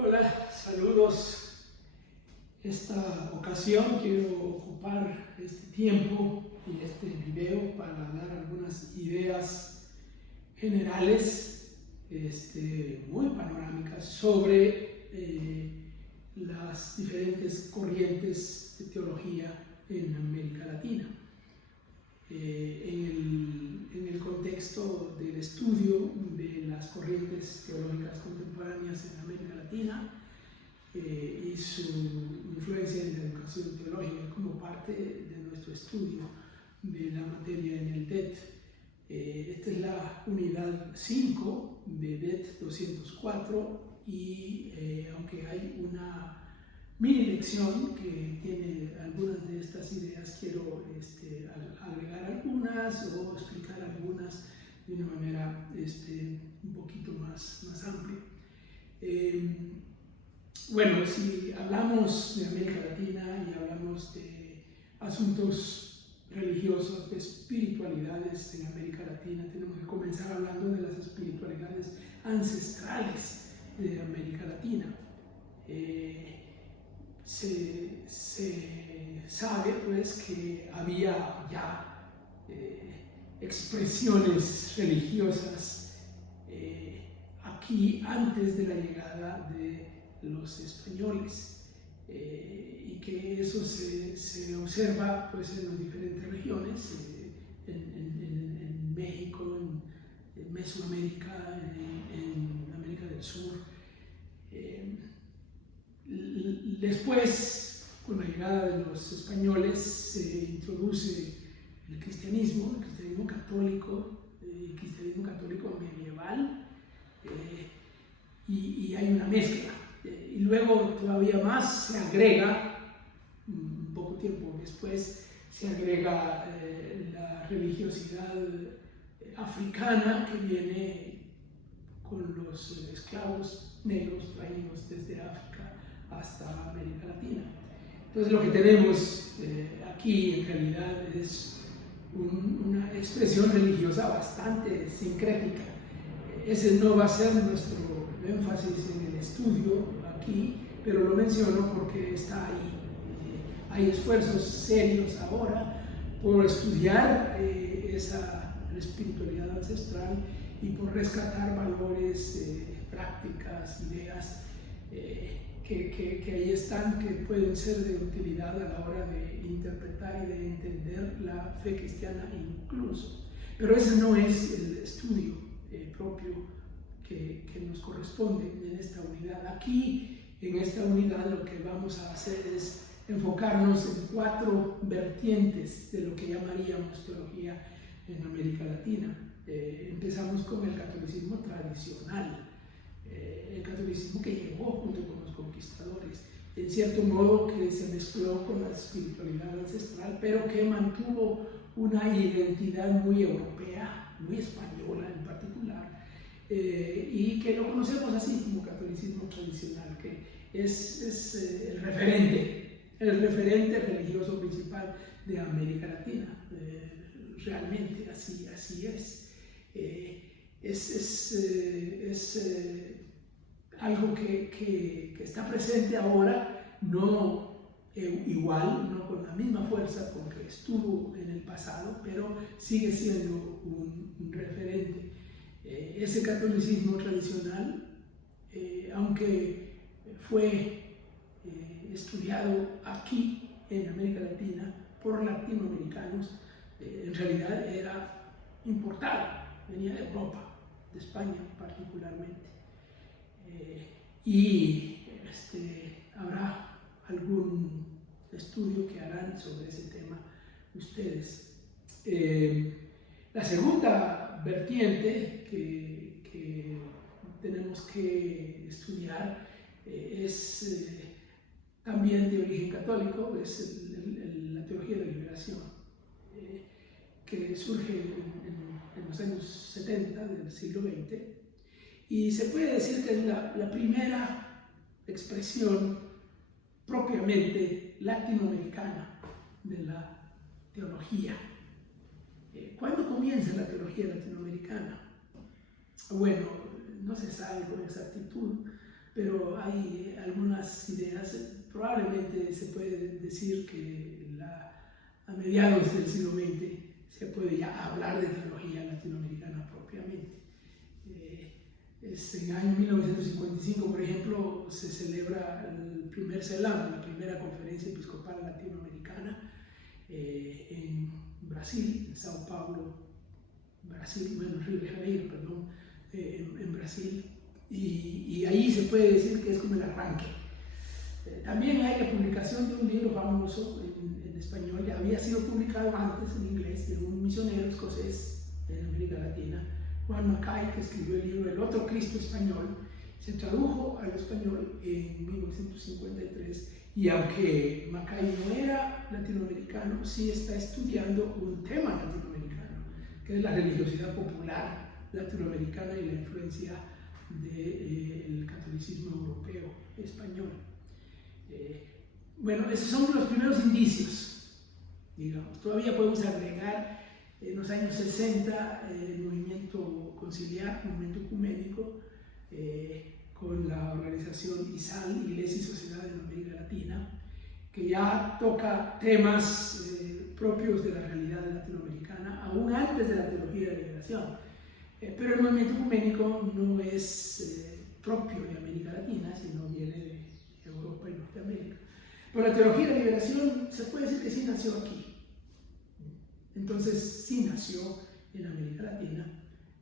Hola, saludos. Esta ocasión quiero ocupar este tiempo y este video para dar algunas ideas generales, muy panorámicas sobre las diferentes corrientes de teología en América Latina. En el contexto del estudio de las corrientes teológicas contemporáneas en América Latina y su influencia en la educación teológica como parte de nuestro estudio de la materia en el DET. Esta es la unidad 5 de DET 204 y aunque hay una mini lección que tiene algunas de estas ideas, quiero agregar algunas o explicar algunas de una manera un poquito más amplia. Bueno, si hablamos de América Latina y hablamos de asuntos religiosos, de espiritualidades en América Latina, tenemos que comenzar hablando de las espiritualidades ancestrales de América Latina. Se sabe pues que había ya expresiones religiosas aquí antes de la llegada de los españoles y que eso se observa pues en las diferentes regiones, en México, en Mesoamérica, en América del Sur. Después, con la llegada de los españoles, se introduce el cristianismo católico, el cristianismo católico medieval, y hay una mezcla. Y luego, todavía más, se agrega, un poco tiempo después, se agrega la religiosidad africana que viene con los esclavos negros traídos desde África hasta América Latina. Entonces lo que tenemos aquí en realidad es una expresión religiosa bastante sincrética. Ese no va a ser nuestro énfasis en el estudio aquí, pero lo menciono porque está ahí. Hay esfuerzos serios ahora por estudiar esa espiritualidad ancestral y por rescatar valores, prácticas, ideas que ahí están, que pueden ser de utilidad a la hora de interpretar y de entender la fe cristiana incluso. Pero ese no es el estudio propio que nos corresponde en esta unidad. Aquí, en esta unidad, lo que vamos a hacer es enfocarnos en 4 vertientes de lo que llamaríamos teología en América Latina. Empezamos con el catolicismo tradicional, el catolicismo que llegó junto con los conquistadores, en cierto modo que se mezcló con la espiritualidad ancestral, pero que mantuvo una identidad muy europea, muy española en particular, y que lo conocemos así como catolicismo tradicional, que es el referente religioso principal de América Latina. Realmente así es. Es algo que está presente ahora, no igual, no con la misma fuerza con que estuvo en el pasado, pero sigue siendo un referente. Ese catolicismo tradicional, aunque fue estudiado aquí en América Latina por latinoamericanos, en realidad era importado, venía de Europa, de España particularmente. Habrá algún estudio que harán sobre ese tema ustedes. La segunda vertiente que tenemos que estudiar es también de origen católico, es la teología de la liberación, que surge en los años 70 del siglo XX, y se puede decir que es la primera expresión propiamente latinoamericana de la teología. ¿Cuándo comienza la teología latinoamericana? Bueno, no se sabe con exactitud, pero hay algunas ideas. Probablemente se puede decir que a mediados del siglo XX se puede ya hablar de teología latinoamericana propiamente. En el año 1955, por ejemplo, se celebra el primer CELAM, la primera conferencia episcopal latinoamericana, en Brasil, en Sao Paulo, Brasil, bueno, Río de Janeiro, perdón, en Brasil, y ahí se puede decir que es como el arranque. También hay la publicación de un libro famoso en español, ya había sido publicado antes en inglés, de un misionero escocés en América Latina, Juan Mackay, que escribió el libro El otro Cristo español. Se tradujo al español en 1953, y aunque Mackay no era latinoamericano, sí está estudiando un tema latinoamericano, que es la religiosidad popular latinoamericana y la influencia del catolicismo europeo español. Bueno, esos son los primeros indicios, digamos. Todavía podemos agregar en los años 60 el movimiento conciliar, movimiento ecuménico, con la organización ISAL, Iglesia y Sociedad en América Latina, que ya toca temas propios de la realidad latinoamericana, aún antes de la teología de la liberación. Pero el movimiento ecuménico no es propio de América Latina, sino viene de Europa y Norteamérica. Pero la teología de la liberación se puede decir que sí nació aquí. Entonces sí nació en América Latina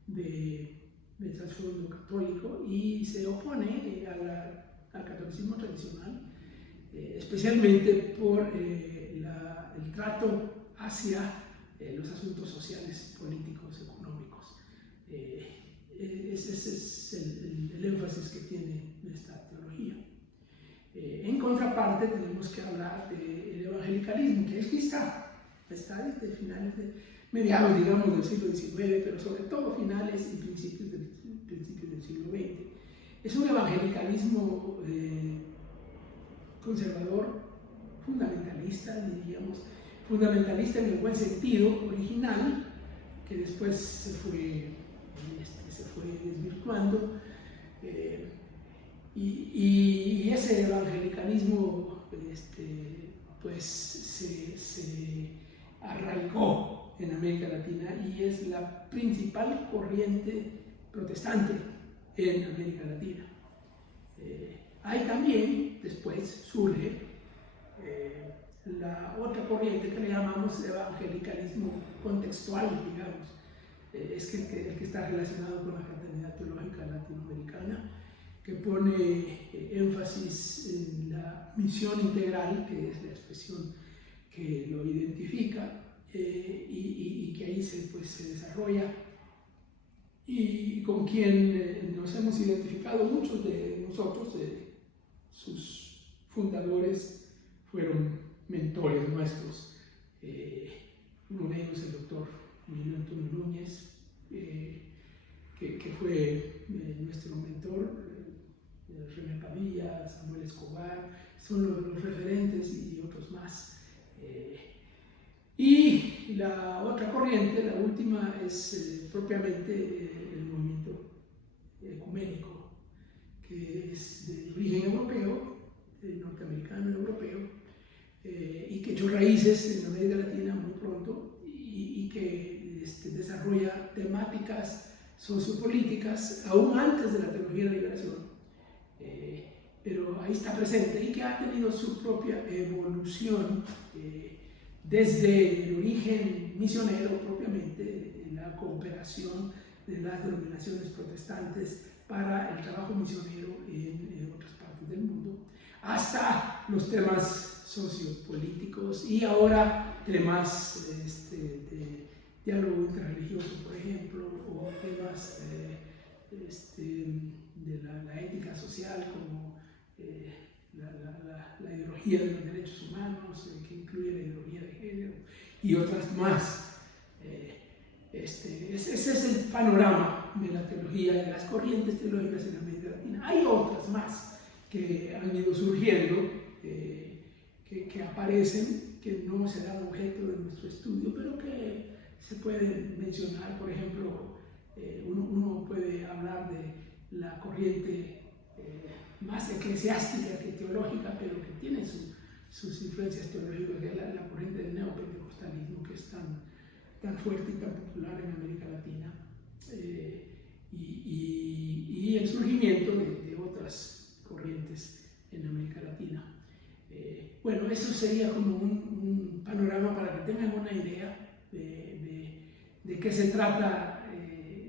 de trasfondo católico y se opone al catolicismo tradicional, especialmente por el trato hacia los asuntos sociales, políticos, económicos. Ese es el énfasis que tiene esta teología. En contraparte tenemos que hablar del evangelicalismo, que aquí está desde finales mediados, digamos, del siglo XIX, pero sobre todo finales y principios del siglo XX. Es un evangelicalismo conservador, fundamentalista, diríamos, fundamentalista en el buen sentido, original, que después se fue desvirtuando, y ese evangelicalismo pues se arraigó en América Latina y es la principal corriente protestante en América Latina. Hay también, después surge la otra corriente que le llamamos evangelicalismo contextual, digamos. Es el que está relacionado con la fraternidad teológica latinoamericana, que pone énfasis en la misión integral, que es la expresión que lo identifica, y que ahí se desarrolla, y con quien nos hemos identificado muchos de nosotros. Sus fundadores fueron mentores nuestros, uno de ellos el doctor Emilio Antonio Núñez, que fue nuestro mentor, René Pavía, Samuel Escobar, son los referentes, y otros más. Y la otra corriente, la última, es propiamente el movimiento ecuménico, que es de origen europeo, norteamericano europeo, y que echó raíces en América Latina muy pronto, y que desarrolla temáticas sociopolíticas aún antes de la teología de la liberación, pero ahí está presente, y que ha tenido su propia evolución desde el origen misionero propiamente, la cooperación de las denominaciones protestantes para el trabajo misionero en otras partes del mundo, hasta los temas sociopolíticos y ahora temas de diálogo interreligioso, por ejemplo, o temas de la ética social, como la ideología de los derechos humanos, que incluye la ideología de género, y otras más. Ese es el panorama de la teología, de las corrientes teológicas en América Latina. Hay otras más que han ido surgiendo, que aparecen, que no serán objeto de nuestro estudio, pero que se pueden mencionar. Por ejemplo, uno puede hablar de la corriente más eclesiástica que teológica, pero que tiene sus influencias teológicas, que es la corriente del neopentecostalismo, que es tan fuerte y tan popular en América Latina, y el surgimiento de otras corrientes en América Latina. Bueno, eso sería como un panorama para que tengan una idea de qué se trata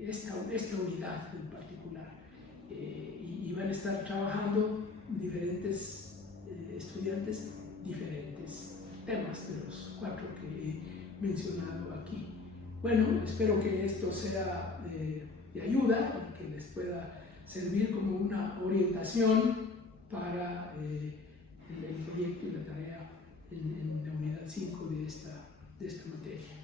esta unidad en particular. Y van a estar trabajando diferentes estudiantes, diferentes temas de los 4 que he mencionado aquí. Bueno, espero que esto sea de ayuda y que les pueda servir como una orientación para el proyecto y la tarea en la unidad 5 de esta materia.